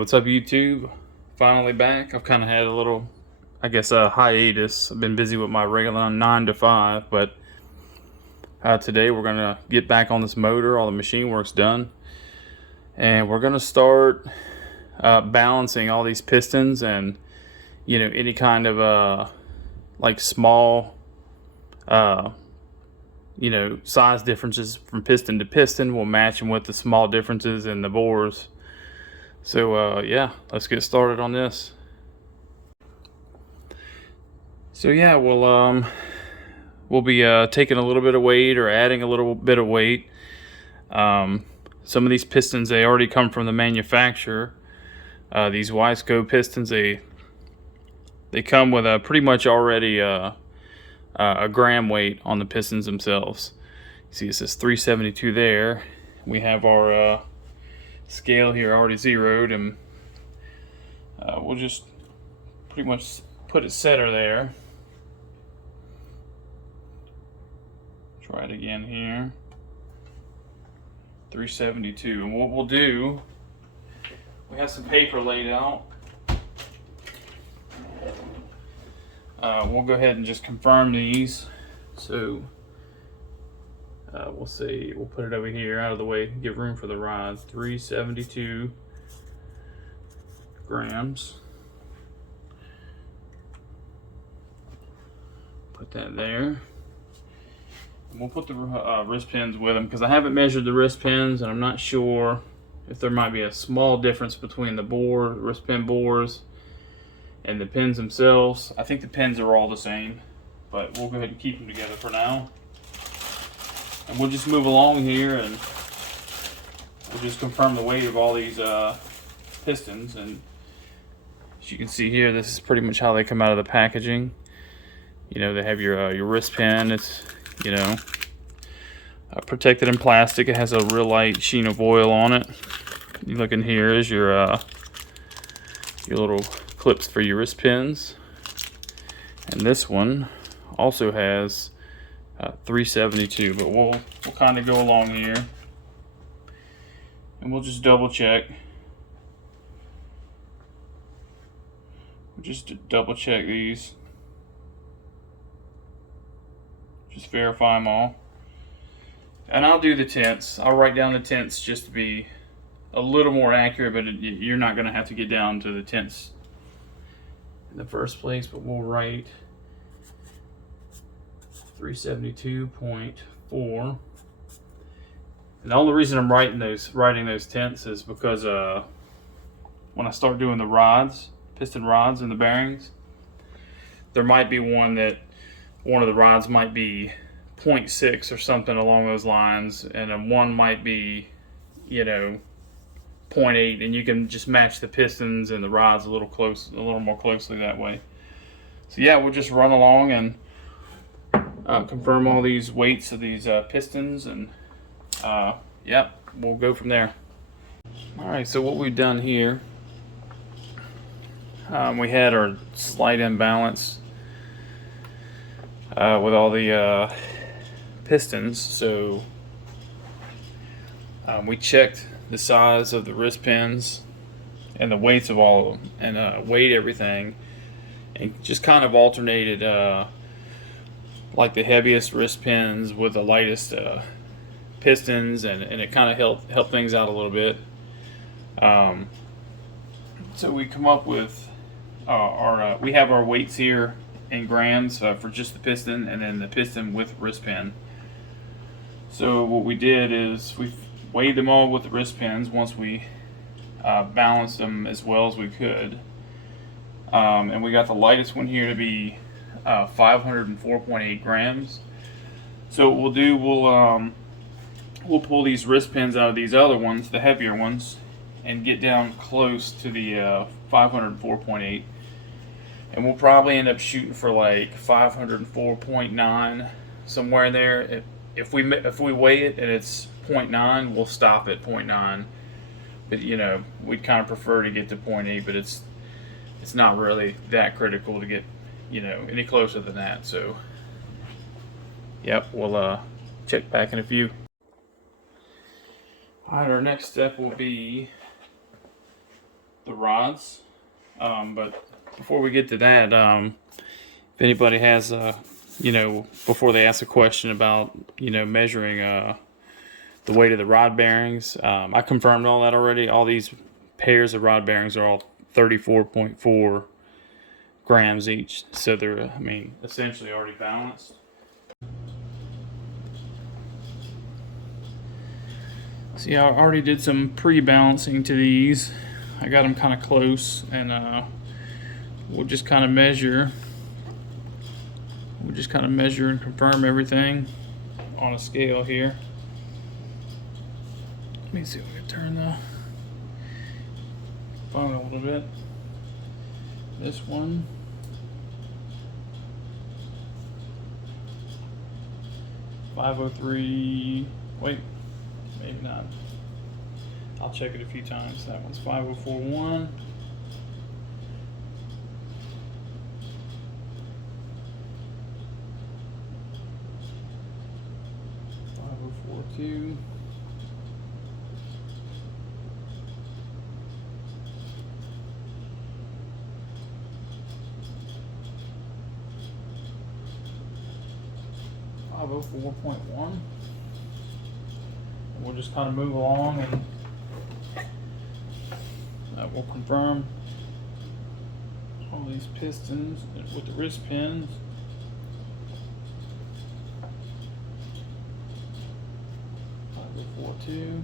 What's up, YouTube? Finally back. I've kind of had a little, I guess, a hiatus. I've been busy with my regular 9 to 5, but today we're gonna get back on this motor. All the machine work's done, and we're gonna start balancing all these pistons and any kind of like small size differences from piston to piston. We'll match them with the small differences in the bores. So yeah, let's get started on this. So yeah, we'll be taking a little bit of weight or adding a little bit of weight. Some of these pistons, they already come from the manufacturer. These Wiseco pistons, they come with a pretty much already a gram weight on the pistons themselves. You see it says 372 there. We have our scale here already zeroed, and we'll just pretty much put it center there. Try it again here. 372. And what we'll do, we have some paper laid out. We'll go ahead and just confirm these. So we'll put it over here out of the way, give room for the rods. 372 grams. Put that there. And we'll put the wrist pins with them, because I haven't measured the wrist pins, and I'm not sure if there might be a small difference between the wrist pin bores and the pins themselves. I think the pins are all the same, but we'll go ahead and keep them together for now. And we'll just move along here, and we'll just confirm the weight of all these pistons. And as you can see here, this is pretty much how they come out of the packaging. They have your wrist pin. It's protected in plastic. It has a real light sheen of oil on it. You look in here is your little clips for your wrist pins. And this one also has 372, but we'll kind of go along here, and we'll just double check. We'll just double check these. Just verify them all. And I'll do the tenths. I'll write down the tenths just to be a little more accurate, but you're not going to have to get down to the tenths in the first place. But we'll write 372.4. And the only reason I'm writing those tenths is because when I start doing the rods, piston rods and the bearings, there might be one of the rods might be 0.6 or something along those lines, and then one might be 0.8, and you can just match the pistons and the rods a little more closely that way. So yeah, we'll just run along and confirm all these weights of these pistons, and yep, we'll go from there. Alright, so what we've done here, we had our slight imbalance with all the pistons. So we checked the size of the wrist pins and the weights of all of them, and weighed everything, and just kind of alternated like the heaviest wrist pins with the lightest pistons, and it kind of helped things out a little bit. So we come up with we have our weights here in grams for just the piston, and then the piston with wrist pin. So what we did is we weighed them all with the wrist pins once we balanced them as well as we could, and we got the lightest one here to be 504.8 grams. So what we'll do, we'll pull these wrist pins out of these other ones, the heavier ones, and get down close to the 504.8. And we'll probably end up shooting for like 504.9, somewhere in there. If we weigh it and it's 0.9, we'll stop at 0.9. But we'd kind of prefer to get to 0.8, but it's not really that critical to get any closer than that. So yep, we'll check back in a few. All right, our next step will be the rods. But before we get to that, if anybody has, before they ask a question about, measuring the weight of the rod bearings, I confirmed all that already. All these pairs of rod bearings are all 34.4 grams each. So they're, essentially already balanced. See, I already did some pre-balancing to these. I got them kind of close, and we'll just kind of measure. We'll just kind of measure and confirm everything on a scale here. Let me see if we can turn the phone a little bit. This one. .503. Wait. Maybe not. I'll check it a few times. That one's 5041. 5042. 504.1. We'll just kind of move along, and we'll confirm all these pistons with the wrist pins. .504.2.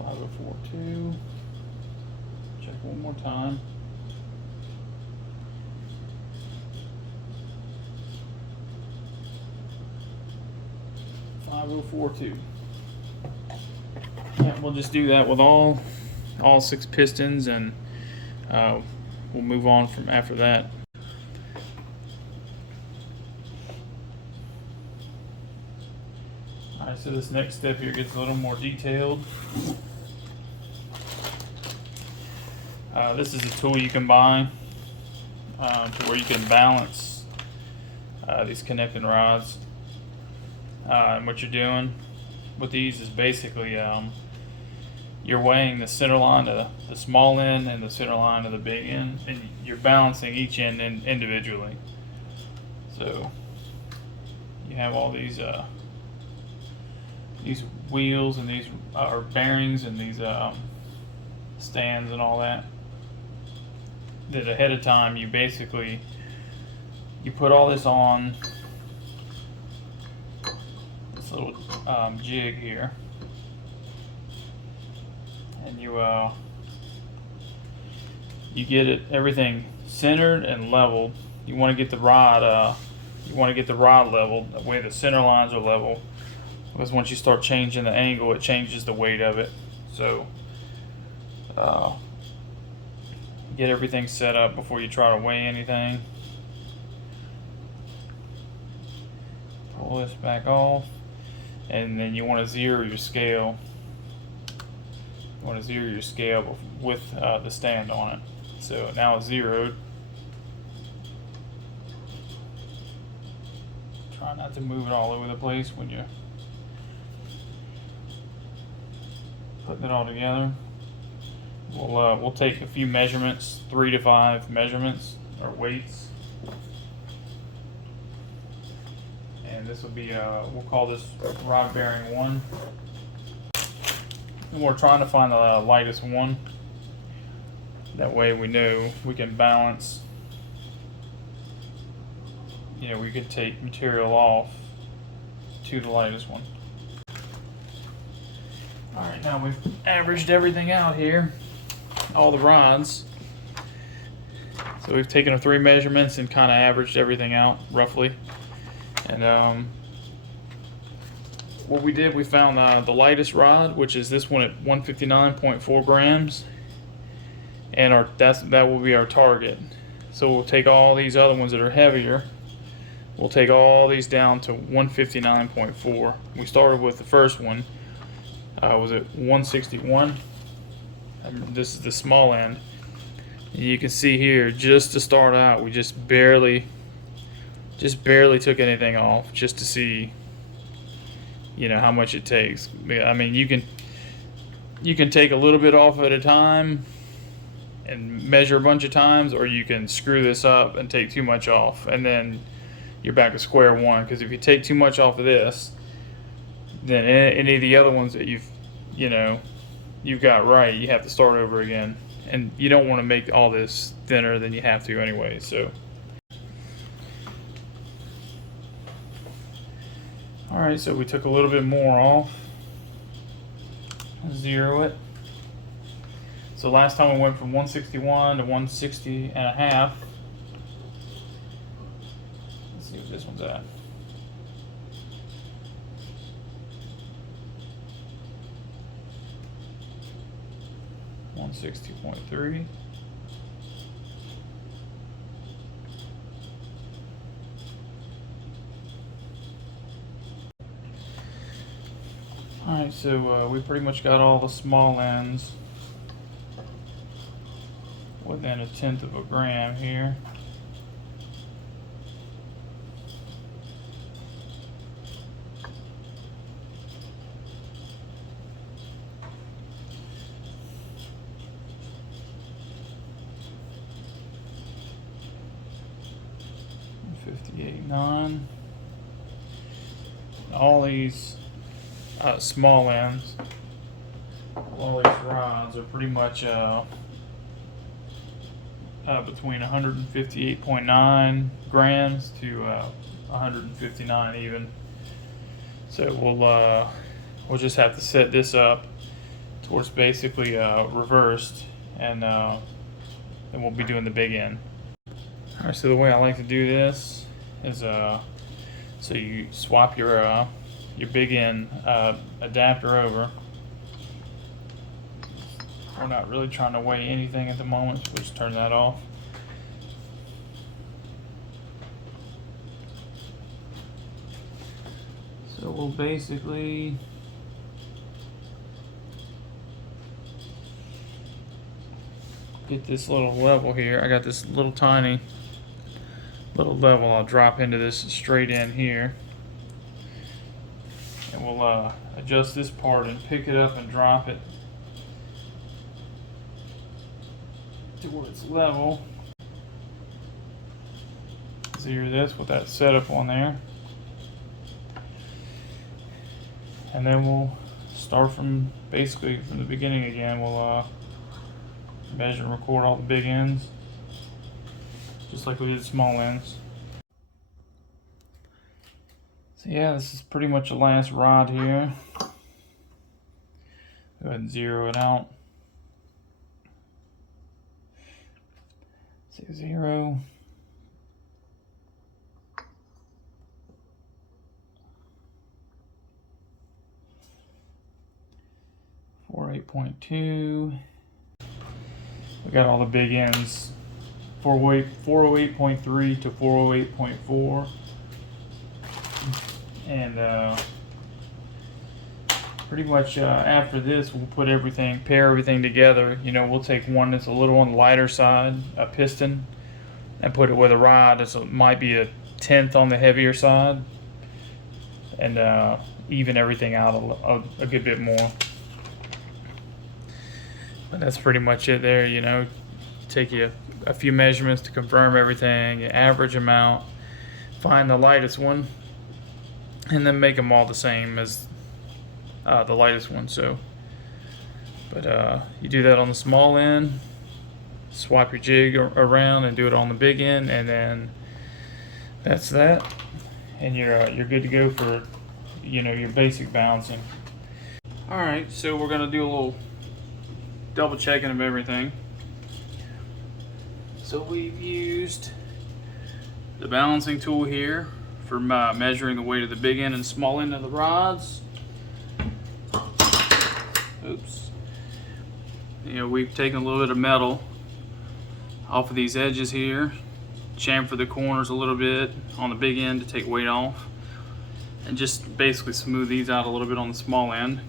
.504.2. Check one more time. 5042. Yeah, we'll just do that with all 6 pistons, and we'll move on from after that. Alright, so this next step here gets a little more detailed. This is a tool you can buy to where you can balance these connecting rods. And what you're doing with these is basically you're weighing the center line of the small end and the center line of the big end, and you're balancing each end individually. So you have all these wheels, and these are bearings, and these stands and all that. That ahead of time you put all this on this little jig here, and you get everything centered and leveled. You want to get the rod leveled, that way the center lines are level, because once you start changing the angle, it changes the weight of it. So get everything set up before you try to weigh anything. Pull this back off, and then you want to zero your scale. You want to zero your scale with the stand on it. So now it's zeroed. Try not to move it all over the place when you're putting it all together. We'll take a few measurements, 3 to 5 measurements or weights, and this will be we'll call this rod bearing 1. And we're trying to find the lightest one. That way we know we can balance. We could take material off to the lightest one. Alright, now we've averaged everything out here, all the rods. So we've taken our 3 measurements and kind of averaged everything out roughly. And what we did, we found the lightest rod, which is this one at 159.4 grams, and that will be our target. So we'll take all these other ones that are heavier. We'll take all these down to 159.4. We started with the first one. Was at 161. This is the small end. You can see here, just to start out, we just barely took anything off, just to see you know, how much it takes. I mean, you can take a little bit off at a time and measure a bunch of times, or you can screw this up and take too much off, and then you're back to square one. Because if you take too much off of this, then any of the other ones that you've got right, you have to start over again, and you don't want to make all this thinner than you have to anyway. So all right, so we took a little bit more off, zero it. So last time we went from 161 to 160 and a half. Let's see what this one's at. $160.3. Alright, so we pretty much got all the small ends within 1/10 of a gram here. $58.9. All these small ends, all these rods are pretty much between 158.9 grams to 159 even. So we'll just have to set this up towards basically reversed, and then we'll be doing the big end. All right, so the way I like to do this is so you swap your big end adapter over. We're not really trying to weigh anything at the moment, so we'll just turn that off. So we'll basically get this little level here. I got this little tiny little level. I'll drop into this straight in here, and we'll adjust this part and pick it up and drop it to where it's level. Zero this with that setup on there, and then we'll start from basically from the beginning again. We'll measure and record all the big ends, just like we did small ends. So yeah, this is pretty much the last rod here. Go ahead and zero it out. Say 0. .2. We got all the big ends. 408.3 to 408.4, and pretty much after this, we'll put pair everything together. You know, we'll take one that's a little on the lighter side, a piston, and put it with a rod that might be 1/10 on the heavier side, and even everything out a good bit more. But that's pretty much it there. You know, take you a few measurements to confirm everything, you average them out, find the lightest one, and then make them all the same as the lightest one. So, but you do that on the small end, swap your jig around and do it on the big end, and then that's that, and you're good to go for your basic balancing. All right, so we're gonna do a little double checking of everything. So we've used the balancing tool here for measuring the weight of the big end and small end of the rods. Oops. We've taken a little bit of metal off of these edges here, chamfer the corners a little bit on the big end to take weight off, and just basically smooth these out a little bit on the small end.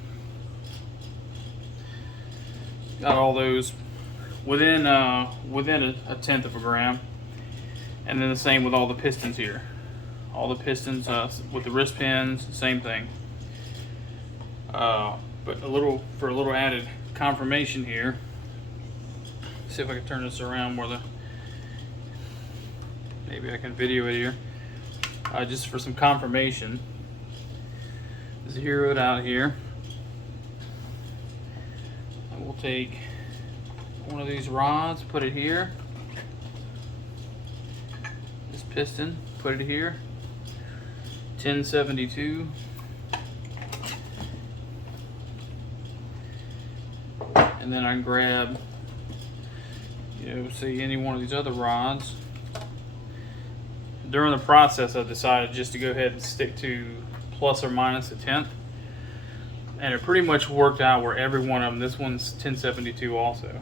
Got all those within a 1/10 of a gram, and then the same with all the pistons here. All the pistons with the wrist pins, same thing. But for a little added confirmation here, see if I can turn this around where maybe I can video it here. Just for some confirmation, zero it out here. And we'll take one of these rods, put it here. This piston, put it here. 1072. And then I can grab, say any one of these other rods. During the process, I decided just to go ahead and stick to plus or minus a tenth. And it pretty much worked out where every one of them, this one's 1072 also.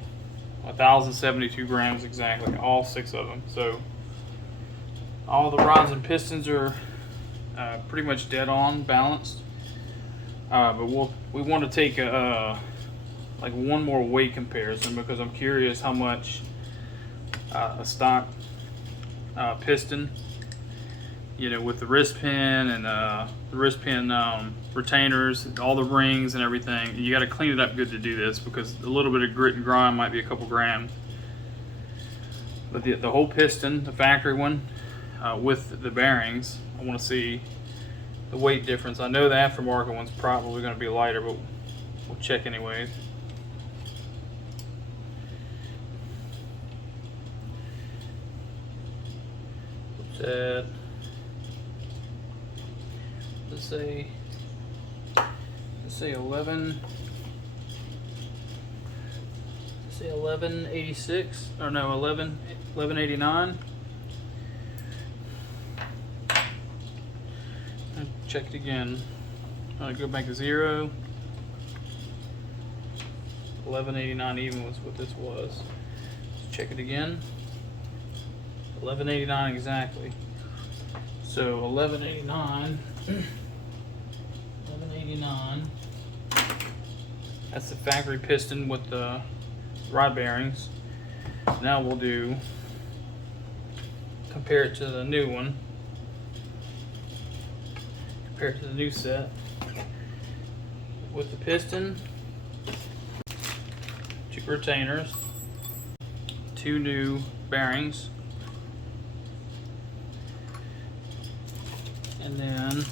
1072 grams exactly, all 6 of them. So all the rods and pistons are pretty much dead on balanced. But we want to take like one more weight comparison, because I'm curious how much a stock piston, with the wrist pin and the wrist pin retainers, all the rings and everything. You got to clean it up good to do this, because a little bit of grit and grime might be a couple grams. But the whole piston, the factory one, with the bearings, I want to see the weight difference. I know the aftermarket one's probably going to be lighter, but we'll check anyways. That, let's say 1186, or no, 1189. Check it again. I'm gonna go back to 0. 1189 even was what this was. Let's check it again. 1189 exactly. So 1189. 1189. That's the factory piston with the rod bearings. Now we'll compare it to the new one. Compare it to the new set with the piston, 2 retainers, 2 new bearings, and then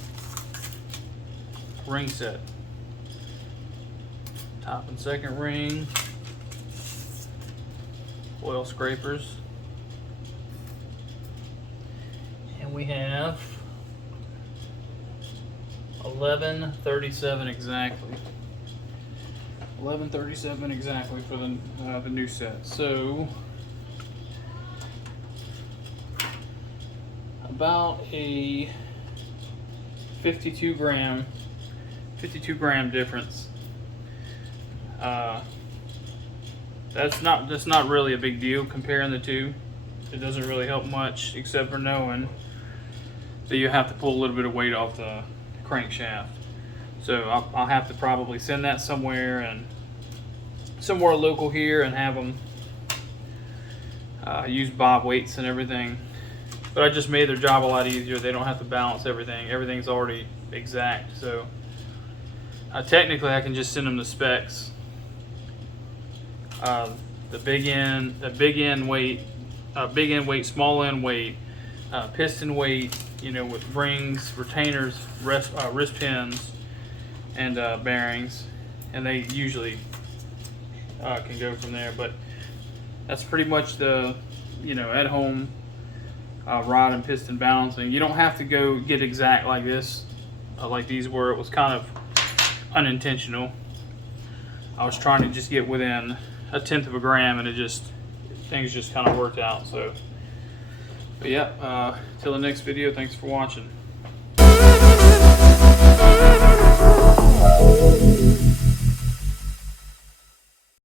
ring set. Top and second ring, oil scrapers, and we have 1137 exactly. 1137 exactly for the new set. So about a 52 gram difference. That's not really a big deal comparing the two. It doesn't really help much, except for knowing that you have to pull a little bit of weight off the crankshaft. So I'll have to probably send that somewhere local here and have them use bob weights and everything. But I just made their job a lot easier. They don't have to balance everything. Everything's already exact. So technically I can just send them the specs. The big end weight, small end weight, piston weight, with rings, retainers, wrist pins, and bearings, and they usually can go from there. But that's pretty much the at home rod and piston balancing. You don't have to go get exact like this, like these were. It was kind of unintentional. I was trying to just get within a tenth of a gram, and things just kind of worked out. So, but yeah, till the next video, thanks for watching.